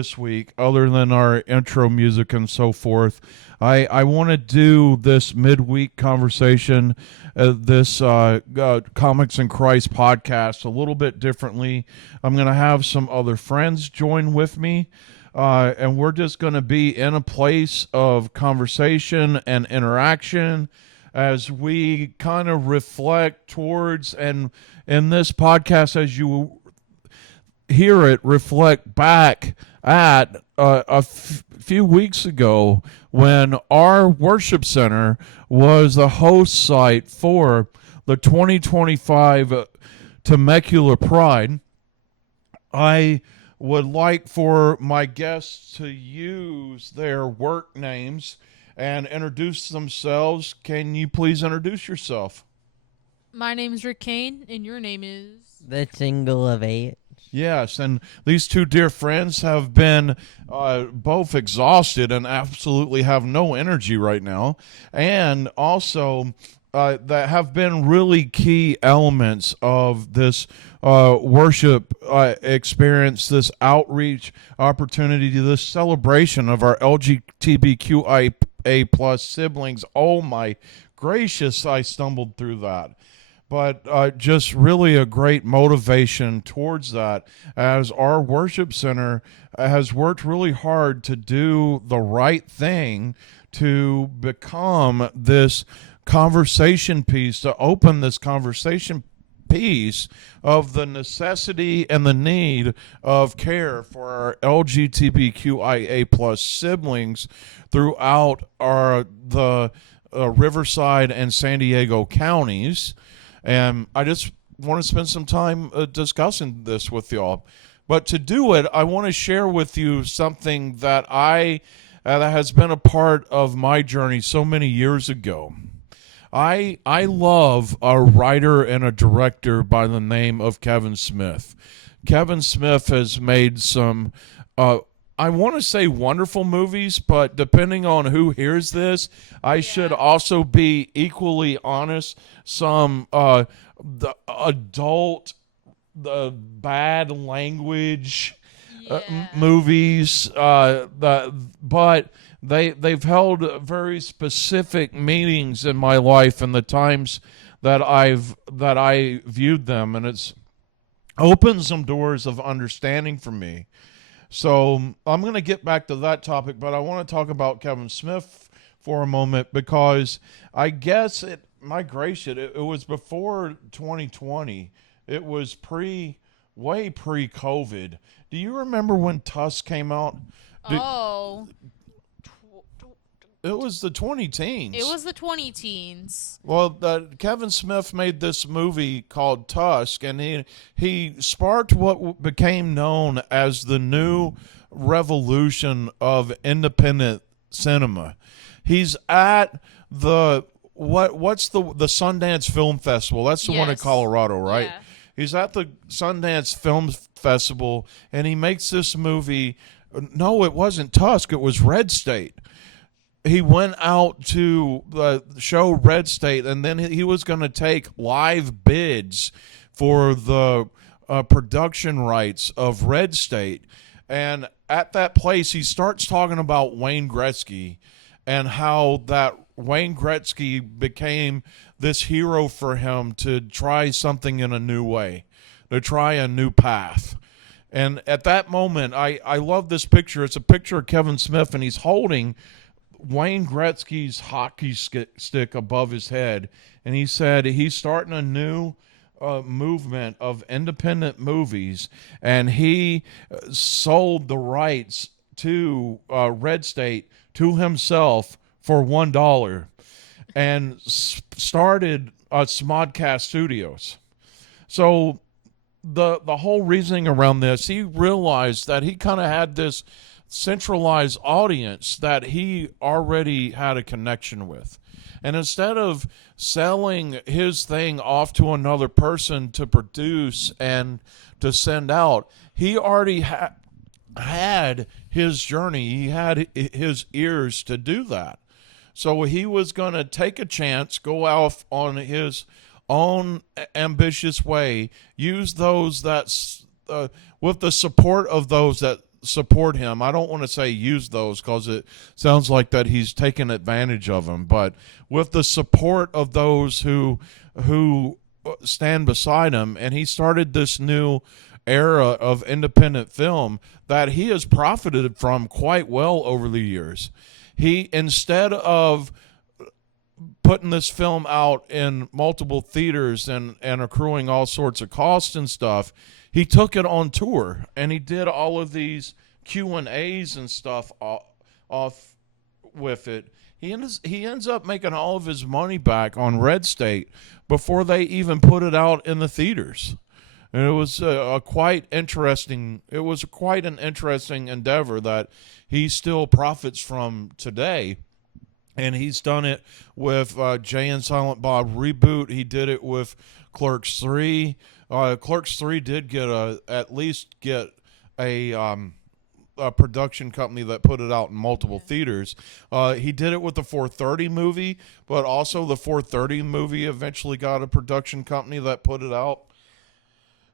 this week, other than our intro music and so forth. I want to do this midweek conversation, this Comics in Christ podcast, a little bit differently. I'm going to have some other friends join with me. And we're just going to be in a place of conversation and interaction as we kind of reflect towards, and in this podcast, as you hear it, reflect back at few weeks ago when our worship center was the host site for the 2025 Temecula Pride. I would like for my guests to use their work names and introduce themselves. Can you please introduce yourself? My name is Rick Kane, and your name is? The Single of Eight. Yes, and these two dear friends have been both exhausted and absolutely have no energy right now, and also that have been really key elements of this worship experience, this outreach opportunity, this celebration of our LGBTQIA plus siblings. Oh my gracious, I stumbled through that. But just really a great motivation towards that, as our worship center has worked really hard to do the right thing to become this conversation piece, to open this conversation piece of the necessity and the need of care for our LGBTQIA plus siblings throughout the Riverside and San Diego counties. And I just want to spend some time discussing this with y'all. But to do it, I want to share with you something that that has been a part of my journey so many years ago. I love a writer and a director by the name of Kevin Smith. Kevin Smith has made some I want to say wonderful movies, but depending on who hears this, I should also be equally honest. Some the adult, the bad language movies, but they've held very specific meanings in my life and the times that I viewed them, and it's opened some doors of understanding for me. So I'm going to get back to that topic, but I want to talk about Kevin Smith for a moment, because I guess it was before 2020. It was way pre-COVID. Do you remember when Tusk came out? It was the 20-teens. It was the 20-teens. Well, Kevin Smith made this movie called Tusk, and he sparked what became known as the new revolution of independent cinema. He's at what's the Sundance Film Festival? That's the one in Colorado, right? Yeah. He's at the Sundance Film Festival, and he makes this movie. No, it wasn't Tusk. It was Red State. He went out to the show Red State, and then he was going to take live bids for the production rights of Red State. And at that place, he starts talking about Wayne Gretzky and how that Wayne Gretzky became this hero for him to try something in a new way, to try a new path. And at that moment, I love this picture. It's a picture of Kevin Smith, and he's holding Wayne Gretzky's hockey stick above his head, and he said he's starting a new movement of independent movies, and he sold the rights to Red State to himself for $1 and started Smodcast Studios. So the whole reasoning around this, he realized that he kind of had this centralized audience that he already had a connection with. And instead of selling his thing off to another person to produce and to send out, he already had his journey. He had his ears to do that. So he was going to take a chance, go off on his own ambitious way, use those that with the support of those that support him. I don't want to say use those because it sounds like that he's taking advantage of him, but with the support of those who stand beside him, and he started this new era of independent film that he has profited from quite well over the years. He, instead of putting this film out in multiple theaters and accruing all sorts of costs and stuff, he took it on tour and he did all of these Q&As and stuff off with it. He ends up making all of his money back on Red State before they even put it out in the theaters. And it was quite interesting. It was quite an interesting endeavor that he still profits from today. And he's done it with Jay and Silent Bob Reboot. He did it with Clerks 3. Clerks 3 did at least get a production company that put it out in multiple theaters. He did it with the 430 movie, but also the 430 movie eventually got a production company that put it out.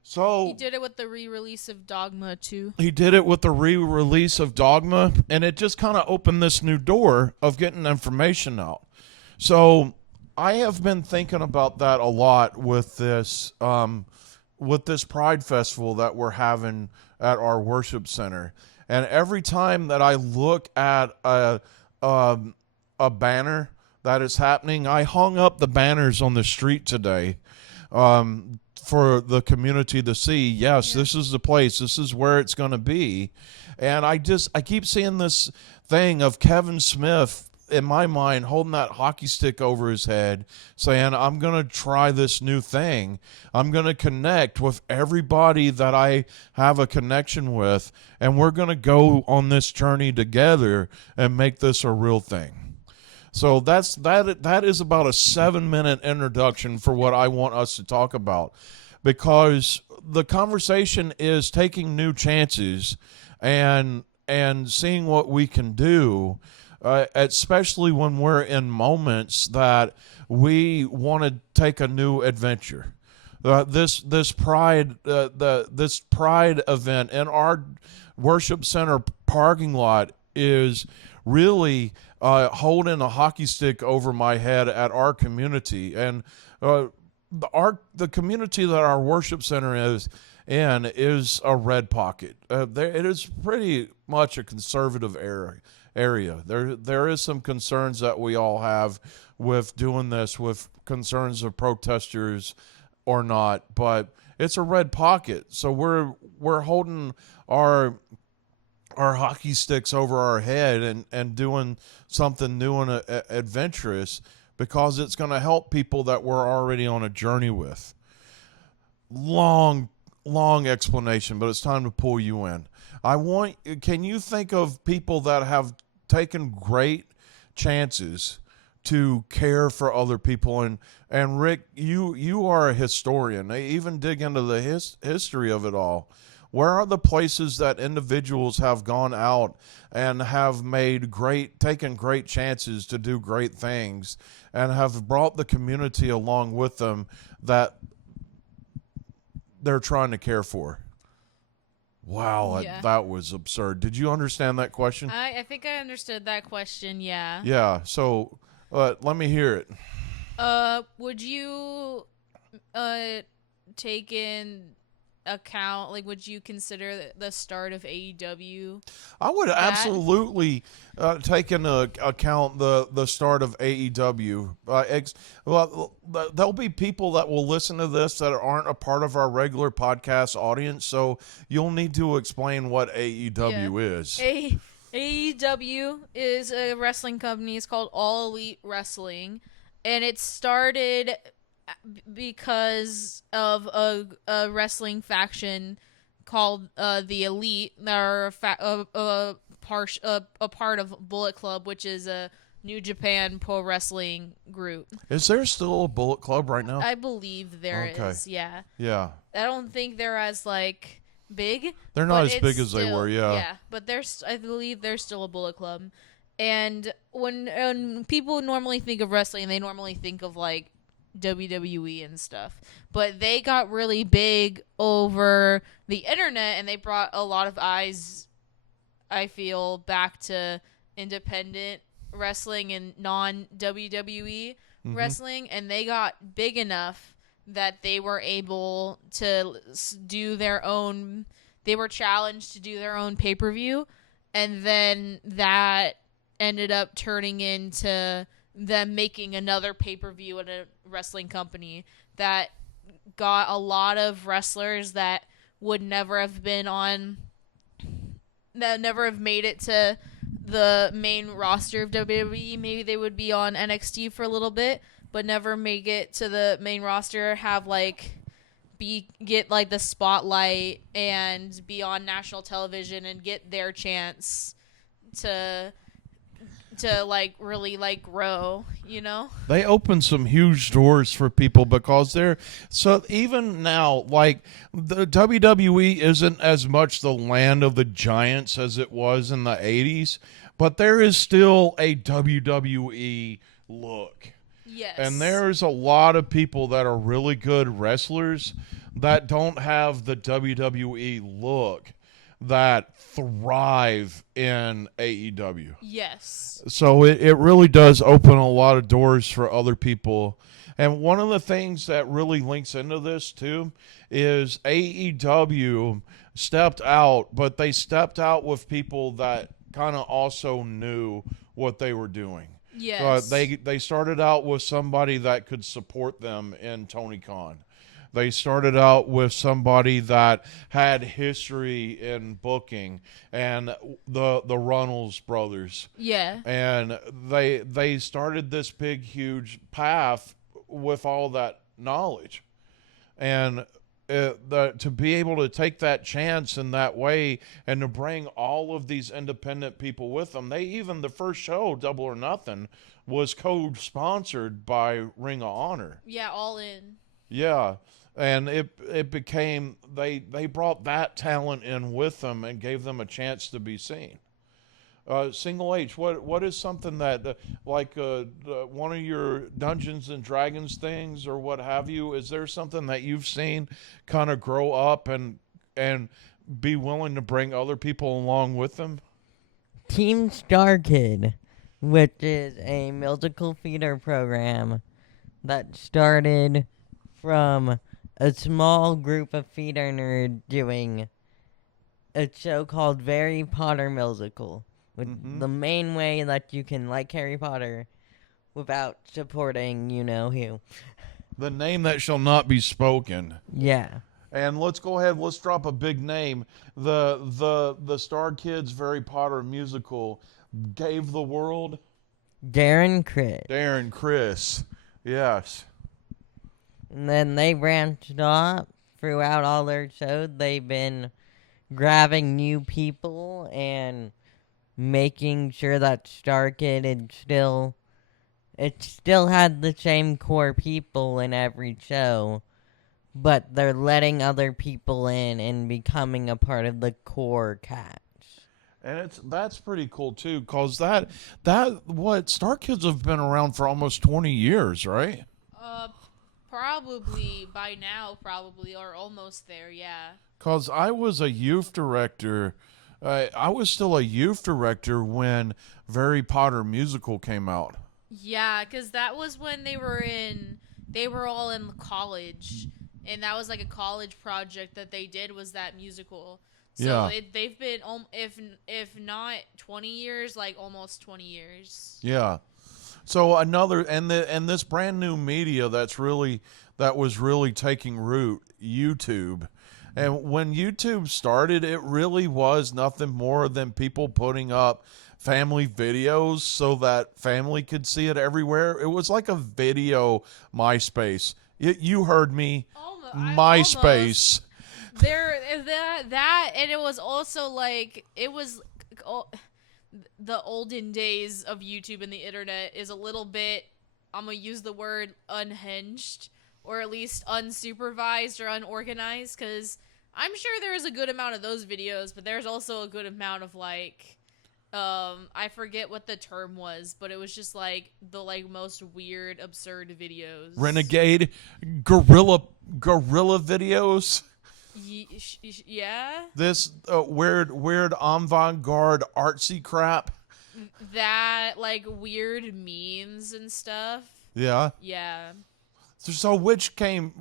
So He did it with the re-release of Dogma too. he did it with the re-release of Dogma, and it just kind of opened this new door of getting information out. So I have been thinking about that a lot with this Pride Festival that we're having at our worship center. And every time that I look at a banner that is happening, I hung up the banners on the street today. For the community to see, yes, this is the place, this is where it's going to be. And I keep seeing this thing of Kevin Smith in my mind holding that hockey stick over his head saying, I'm going to try this new thing. I'm going to connect with everybody that I have a connection with, and we're going to go on this journey together and make this a real thing. So that is about a 7-minute introduction for what I want us to talk about, because the conversation is taking new chances and seeing what we can do, especially when we're in moments that we want to take a new adventure. This pride event in our worship center parking lot is really holding a hockey stick over my head at our community. And the community that our worship center is in is a red pocket. It is pretty much a conservative area. There is some concerns that we all have with doing this, with concerns of protesters or not, but it's a red pocket. So we're holding our hockey sticks over our head and doing something new and adventurous, because it's going to help people that we're already on a journey with. Long explanation, but it's time to pull you in. Can you think of people that have taken great chances to care for other people? And Rick, you are a historian. They even dig into the history of it all. Where are the places that individuals have gone out and have taken great chances to do great things and have brought the community along with them that they're trying to care for? Wow, Yeah. that was absurd. Did you understand that question? I think I understood that question. Yeah. Yeah, so let me hear it. Would you take in account, like, would you consider the start of AEW? I would absolutely take into account the start of AEW. There'll be people that will listen to this that aren't a part of our regular podcast audience, so you'll need to explain what AEW is. AEW is a wrestling company. It's called All Elite Wrestling, and it started because of a wrestling faction called the Elite that are a part of Bullet Club, which is a New Japan Pro Wrestling group. Is there still a Bullet Club right now? I believe there is. Yeah. Yeah. I don't think they're as big. They're not but as big it's as they still- were, yeah. Yeah, but I believe there's still a Bullet Club. And when people normally think of wrestling, they normally think of WWE and stuff. But they got really big over the internet, and they brought a lot of eyes I feel, back to independent wrestling and non WWE wrestling, and they got big enough that they were able to do their own. They were challenged to do their own pay-per-view, and then that ended up turning into them making another pay-per-view at a wrestling company that got a lot of wrestlers that would never have been on, that never have made it to the main roster of WWE. Maybe they would be on NXT for a little bit, but never make it to the main roster, have like get like the spotlight and be on national television and get their chance to like really like grow, you know? They open some huge doors for people because they're so even now, like the WWE isn't as much the land of the giants as it was in the 80s, but there is still a WWE look. Yes. And there's a lot of people that are really good wrestlers that don't have the WWE look that thrive in AEW. Yes. So it really does open a lot of doors for other people. And one of the things that really links into this too is AEW stepped out, but they stepped out with people that kind of also knew what they were doing. Yes. They started out with somebody that could support them in Tony Khan. They started out with somebody that had history in booking, and the Runnels brothers. Yeah. And they started this big, huge path with all that knowledge. And to be able to take that chance in that way and to bring all of these independent people with them. The first show, Double or Nothing, was co-sponsored by Ring of Honor. Yeah, All In. Yeah. And it became, they brought that talent in with them and gave them a chance to be seen. Single H, what is something that, one of your Dungeons and Dragons things or what have you, is there something that you've seen kind of grow up and be willing to bring other people along with them? Team Star Kid, which is a musical theater program that started from a small group of theater nerds doing a show called Harry Potter Musical. With the main way that you can like Harry Potter without supporting you know who. The name that shall not be spoken. Yeah. And let's go ahead, let's drop a big name. The Star Kids Harry Potter musical gave the world Darren Chris. Yes. And then they branched off throughout all their shows. They've been grabbing new people and making sure that Star Kid it still had the same core people in every show, but they're letting other people in and becoming a part of the core cast. And that's pretty cool too, cause Star Kids have been around for almost 20 years, right? Probably by now, or almost there, yeah. Cause I was a youth director. I was still a youth director when Harry Potter musical came out. Yeah, because that was when they were all in college, and that was like a college project that they did, was that musical. So Yeah. they've been, if not 20 years, like almost 20 years. Yeah. So and this brand new media that was really taking root, YouTube. And when YouTube started, it really was nothing more than people putting up family videos so that family could see it everywhere. It was like a video MySpace. You heard me. MySpace. That and it was also like, it was the olden days of YouTube and the internet is a little bit, I'm gonna use the word unhinged, or at least unsupervised or unorganized, because I'm sure there is a good amount of those videos, but there's also a good amount of like, I forget what the term was, but it was just like the most weird, absurd videos. Renegade guerrilla videos. Yeah. This weird avant-garde artsy crap. That like weird memes and stuff. Yeah. Yeah. So which came?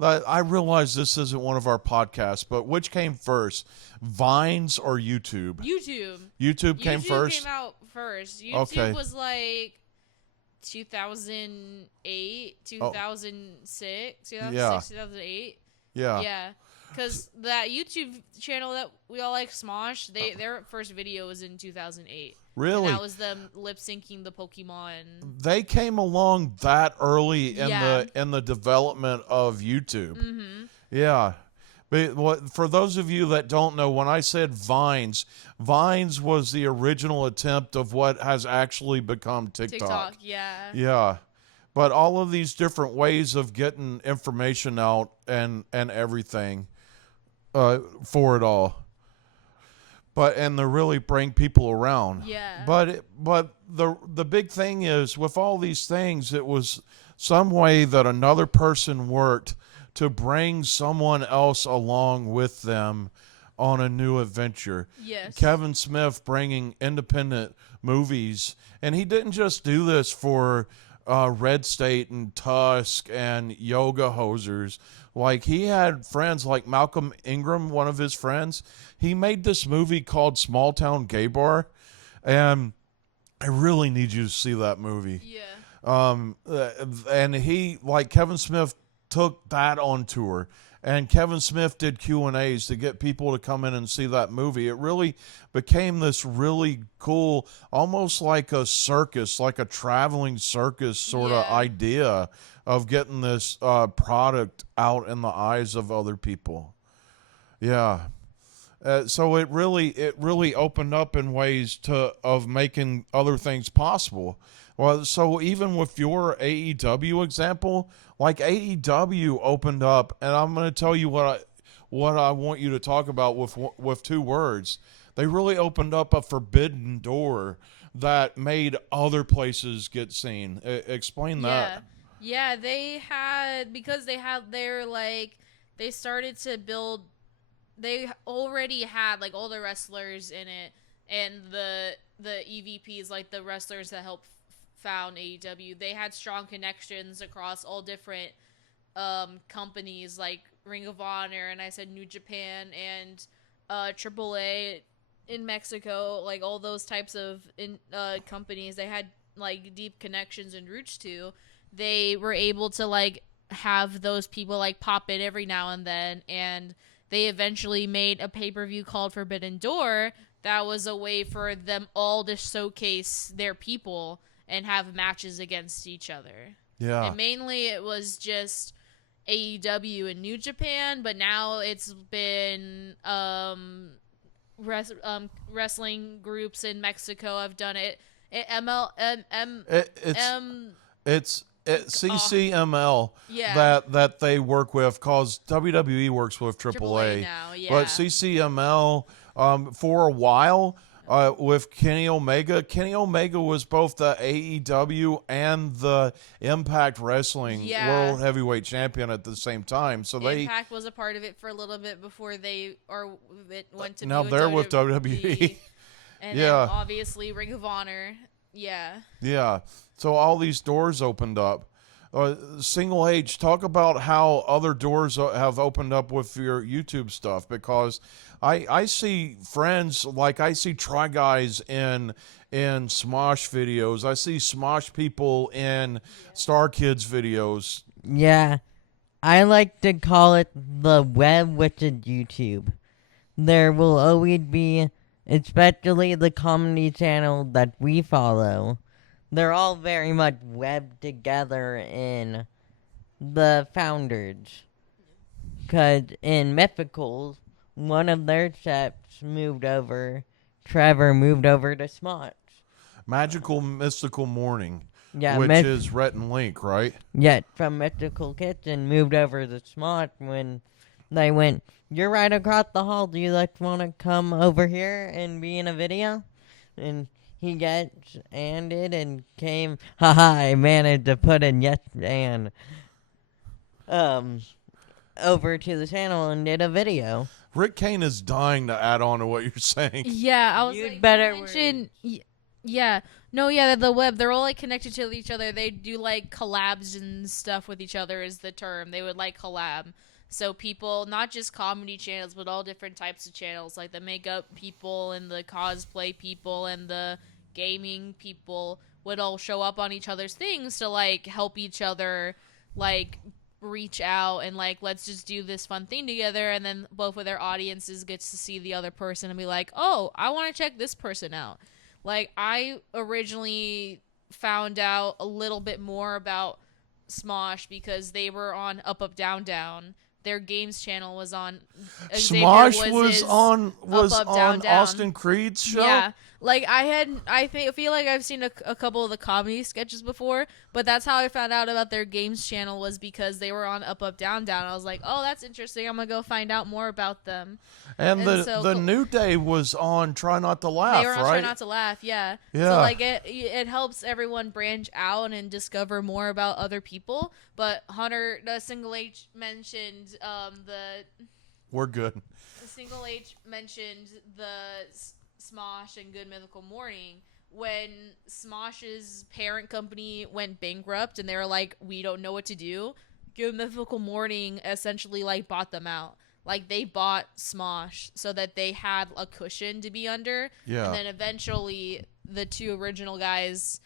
I realize this isn't one of our podcasts, but which came first, Vines or YouTube? YouTube. YouTube came YouTube first. came out first. YouTube Okay. was like 2008, 2006, 2008. Yeah. Yeah. Because that YouTube channel that we all like, Smosh, their first video was in 2008. Really? And that was them lip syncing the Pokemon. They came along that early in Yeah. the development of YouTube. Mm-hmm. Yeah. But for those of you that don't know, when I said Vines was the original attempt of what has actually become TikTok. Yeah. Yeah. But all of these different ways of getting information out and everything for it all. And to really bring people around. Yeah. But the big thing is with all these things, it was some way that another person worked to bring someone else along with them on a new adventure. Yes. Kevin Smith bringing independent movies, and he didn't just do this for Red State and Tusk and Yoga Hosers. Like, he had friends like Malcolm Ingram, one of his friends. He made this movie called Small Town Gay Bar, and I really need you to see that movie. Yeah. And he, like, Kevin Smith took that on tour, and Kevin Smith did Q&As to get people to come in and see that movie. It really became this really cool, almost like a circus, like a traveling circus sort of Yeah. idea of getting this product out in the eyes of other people. Yeah. So it really opened up in ways of making other things possible. Well, so even with your AEW example, like AEW opened up, and I'm going to tell you what I want you to talk about with two words. They really opened up a forbidden door that made other places get seen. Explain that. Yeah, they had, because they had their, like, they started to build, they already had, like, all the wrestlers in it, and the EVPs, like, the wrestlers that helped found AEW. They had strong connections across all different companies, like Ring of Honor, and I said New Japan, and AAA in Mexico, like, all those types of companies they had, like, deep connections and roots to. They were able to, like, have those people, like, pop in every now and then, and they eventually made a pay-per-view called Forbidden Door that was a way for them all to showcase their people and have matches against each other. Yeah. And mainly it was just AEW and New Japan, but now it's been wrestling groups in Mexico have done it. It's CCML Yeah. that they work with, cause WWE works with AAA AAA now, yeah. But CCML for a while with Kenny Omega. Kenny Omega was both the AEW and the Impact Wrestling Yeah. World Heavyweight Champion at the same time. So Impact was a part of it for a little bit before it went to now be they're with WWE. And Yeah. then obviously Ring of Honor. Yeah. Yeah. So all these doors opened up. Single H, talk about how other doors have opened up with your YouTube stuff, because I see friends, like I see Try Guys in Smosh videos. I see Smosh people in Star Kids videos. Yeah, I like to call it the web witched YouTube. There will always be, especially the comedy channel that we follow, they're all very much webbed together in the founders. Because in Mythicals, one of their chefs moved over, Trevor moved over to Smosh. Magical Mystical Morning, Yeah, which is Rhett and Link, right? Yet from Mythical Kitchen moved over to Smart when they went, "You're right across the hall. Do you like want to come over here and be in a video?" And he gets and did and came. Haha! I managed to put in yes and. over to the channel and did a video. Rick Kane is dying to add on to what you're saying. Yeah, I was You'd like, better you mentioned, yeah, no, yeah, the web, they're all like connected to each other. They do like collabs and stuff with each other is the term. They would like collab. So people, not just comedy channels, but all different types of channels, like the makeup people and the cosplay people and the gaming people would all show up on each other's things to like help each other, like reach out and like let's just do this fun thing together, and then both of their audiences gets to see the other person and be like, oh, I want to check this person out. Like, I originally found out a little bit more about Smosh because they were on Up Up Down Down. Their games channel was on. Smosh was his on Up, Up, Down, Down. Austin Creed's show. Yeah, like I feel like I've seen a couple of the comedy sketches before, but that's how I found out about their games channel was because they were on Up Up Down Down. I was like, oh, that's interesting. I'm gonna go find out more about them. And And the so- the New Day was on Try Not to Laugh, They were on right? Try Not to Laugh, yeah. Yeah. So like it helps everyone branch out and discover more about other people. But Hunter, the Single H mentioned We're good. the Single H mentioned the Smosh and Good Mythical Morning when Smosh's parent company went bankrupt and they were like, we don't know what to do. Good Mythical Morning essentially like bought them out. Like they bought Smosh so that they had a cushion to be under. Yeah. And then eventually the two original guys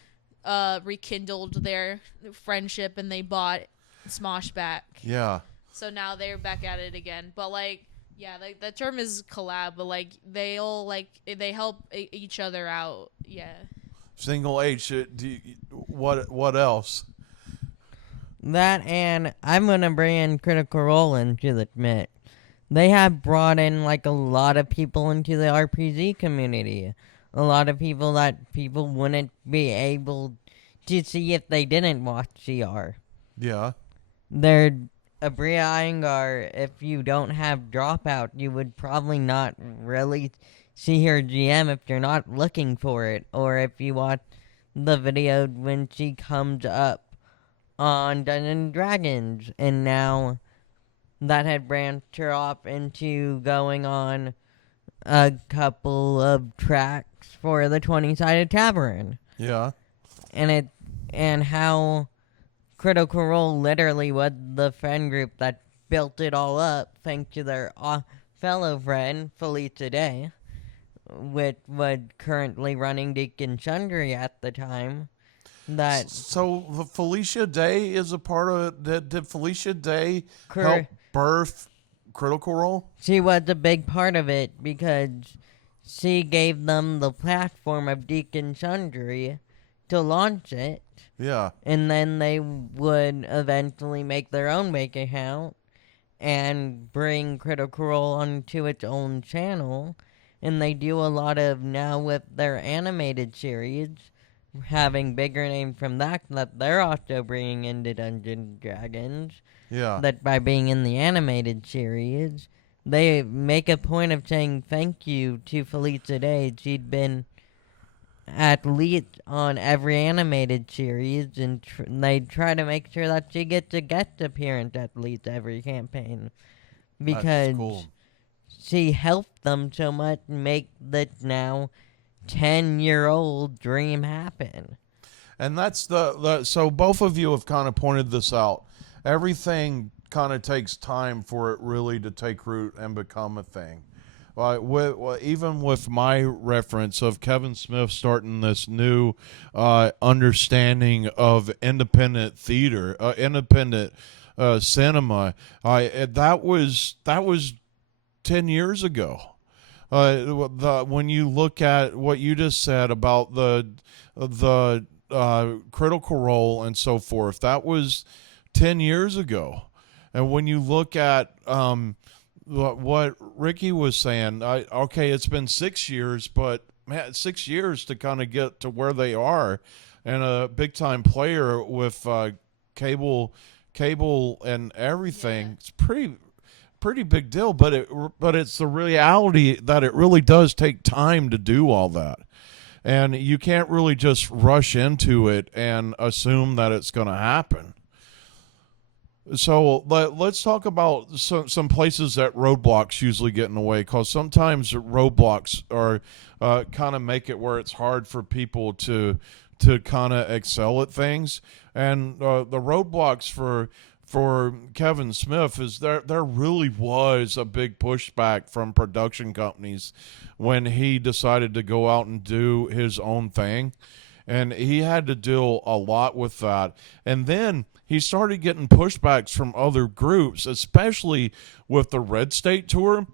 rekindled their friendship and they bought Smosh back. Yeah. So now they're back at it again. But like, yeah, like the term is collab, but like they all like they help each other out. Yeah. Single H. What else? That, and I'm gonna bring in Critical Role into the mix. They have brought in like a lot of people into the RPG community. A lot of people that people wouldn't be able to see if they didn't watch CR. Yeah. They're Abria Iyengar, if you don't have Dropout, you would probably not really see her GM if you're not looking for it, or if you watch the video when she comes up on Dungeons and Dragons, and now that had branched her off into going on a couple of tracks for the 20-sided tavern. Yeah. And how Critical Role literally was the friend group that built it all up, thanks to their fellow friend Felicia Day, which was currently running Deacon Sundry at the time. That So the Felicia Day is a part of. Did Felicia Day Cor- help birth Critical Role? she was a big part of it because she gave them the platform of Deacon Sundry to launch it. Yeah. And then they would eventually make their own bank account and bring Critical Role onto its own channel. And they do a lot of, now with their animated series, having bigger names from that they're also bringing into Dungeons and Dragons. Yeah. That by being in the animated series, they make a point of saying thank you to Felicia Day. She'd been at least on every animated series, and they try to make sure that she gets a guest appearance at least every campaign, because That's cool. she helped them so much make the now 10-year-old dream happen. And that's the so both of you have kind of pointed this out. Everything kind of takes time for it really to take root and become a thing. Even with my reference of Kevin Smith starting this new understanding of independent theater, independent cinema, that was 10 years ago. When you look at what you just said about the Critical Role and so forth, that was 10 years ago. And when you look at what Ricky was saying, okay, it's been 6 years, but man, 6 years to kind of get to where they are, and a big time player with cable and everything. Yeah. It's pretty big deal. But it's the reality that it really does take time to do all that, and you can't really just rush into it and assume that it's going to happen. So let's talk about some places that roadblocks usually get in the way, because sometimes roadblocks are kind of make it where it's hard for people to kind of excel at things. And the roadblocks for Kevin Smith is there really was a big pushback from production companies when he decided to go out and do his own thing, and he had to deal a lot with that. And then he started getting pushbacks from other groups, especially with the Red State tour,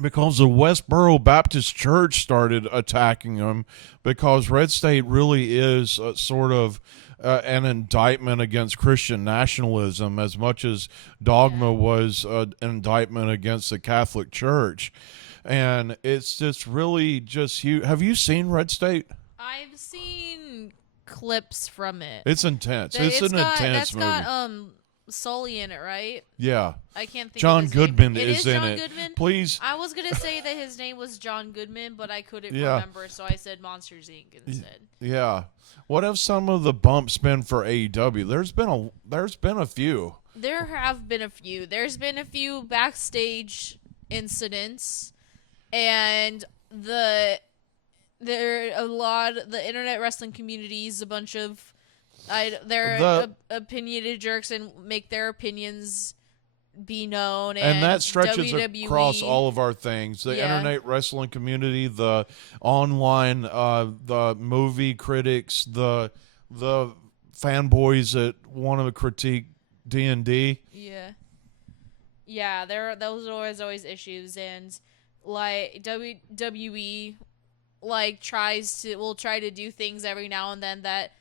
because the Westboro Baptist Church started attacking him, because Red State really is sort of an indictment against Christian nationalism as much as Dogma was an indictment against the Catholic Church. And it's just really just huge. Have you seen Red State? I've seen clips from it. It's intense. It's an intense movie. That's got Sully in it, right? Yeah. I can't think John of his name. Goodman It is in John it. Goodman? Please. I was gonna say that his name was John Goodman, but I couldn't Yeah. remember, so I said Monsters Inc. instead. Yeah. What have some of the bumps been for AEW? There's been a few. There have been a few. There's been a few backstage incidents, and the internet wrestling community is a bunch of opinionated jerks and make their opinions be known, and that stretches WWE, across all of our things: the internet wrestling community, the online, the movie critics, the fanboys that want to critique D&D. Those are always issues, and like WWE will try to do things every now and then that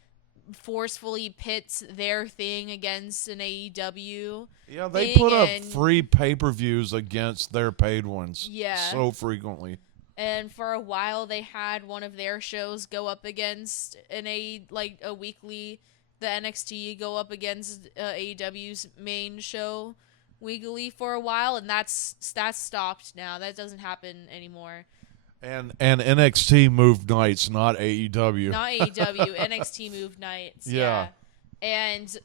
forcefully pits their thing against an AEW. Yeah, they put up free pay-per-views against their paid ones. Yeah. So frequently. And for a while, they had one of their shows go up against a weekly. The NXT go up against AEW's main show weekly for a while, and that's stopped now. That doesn't happen anymore. And NXT moved nights, not AEW. Not AEW. NXT moved nights. Yeah. And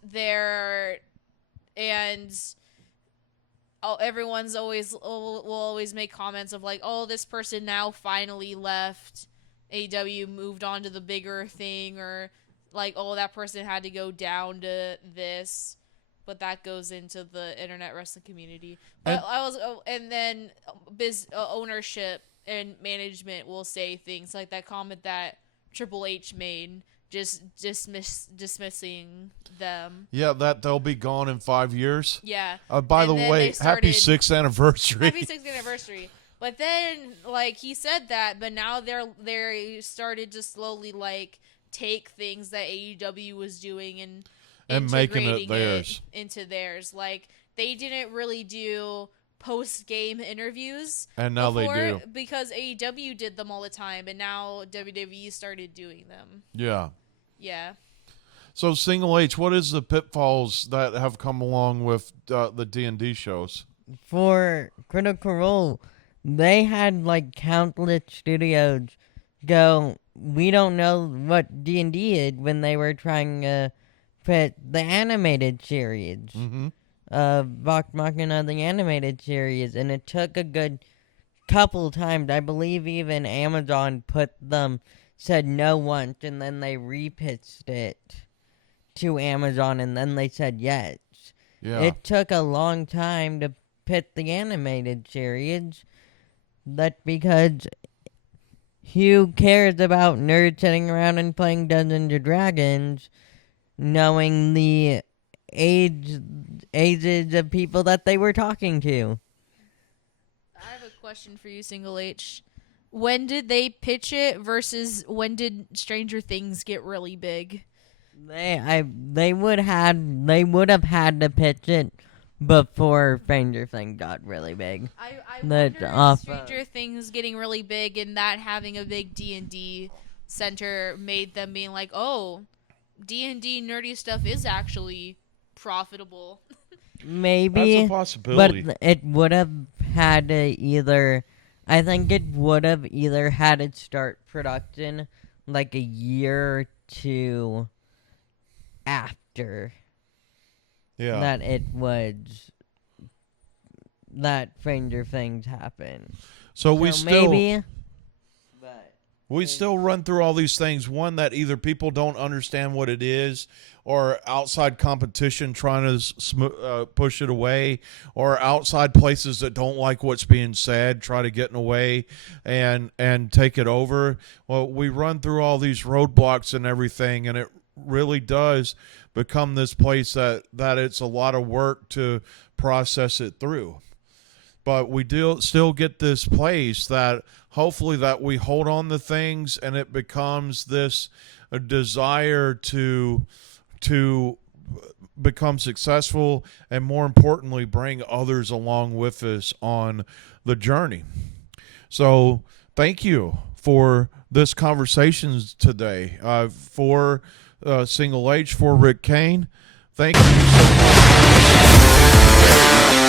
everyone's will always make comments of like, oh, this person now finally left AEW, moved on to the bigger thing, or like, oh, that person had to go down to this. But that goes into the internet wrestling community. But and then ownership and management will say things like that comment that Triple H made, just dismissing them. Yeah, that they'll be gone in 5 years. Yeah. By the way, happy 6th anniversary. Happy 6th anniversary. But then, like, he said that, but now they're started to slowly take things that AEW was doing and making it theirs. Into theirs. Like, they didn't really do post-game interviews, and now they do, because AEW did them all the time, and now WWE started doing them. Yeah. So, Single H, what is the pitfalls that have come along with the D&D shows? For Critical Role, they had countless studios go, we don't know what D&D is, when they were trying to put the animated series. Mm-hmm. Vox Machina, the animated series, and it took a good couple times. I believe even Amazon said no once, and then they repitched it to Amazon, and then they said yes. Yeah. It took a long time to pit the animated series. That's because who cares about nerds sitting around and playing Dungeons & Dragons, knowing the ages of people that they were talking to? I have a question for you, Single H. When did they pitch it versus when did Stranger Things get really big? They would have had to pitch it before Stranger Things got really big. I wonder if Stranger Things getting really big and that having a big D&D center made them being like, oh, D&D nerdy stuff is actually profitable. Maybe. That's a possibility. But it would have had to either had to start production like a year or two after. Yeah. that it was that Stranger Things happened. So we still maybe, but we still run through all these things. One, that either people don't understand what it is, or outside competition trying to push it away, or outside places that don't like what's being said try to get in the way and take it over. Well, we run through all these roadblocks and everything, and it really does become this place that it's a lot of work to process it through. But we do still get this place that hopefully that we hold on to things, and it becomes this a desire to become successful, and more importantly, bring others along with us on the journey. So thank you for this conversation today. For Single H, for Rick Kane, thank you so much.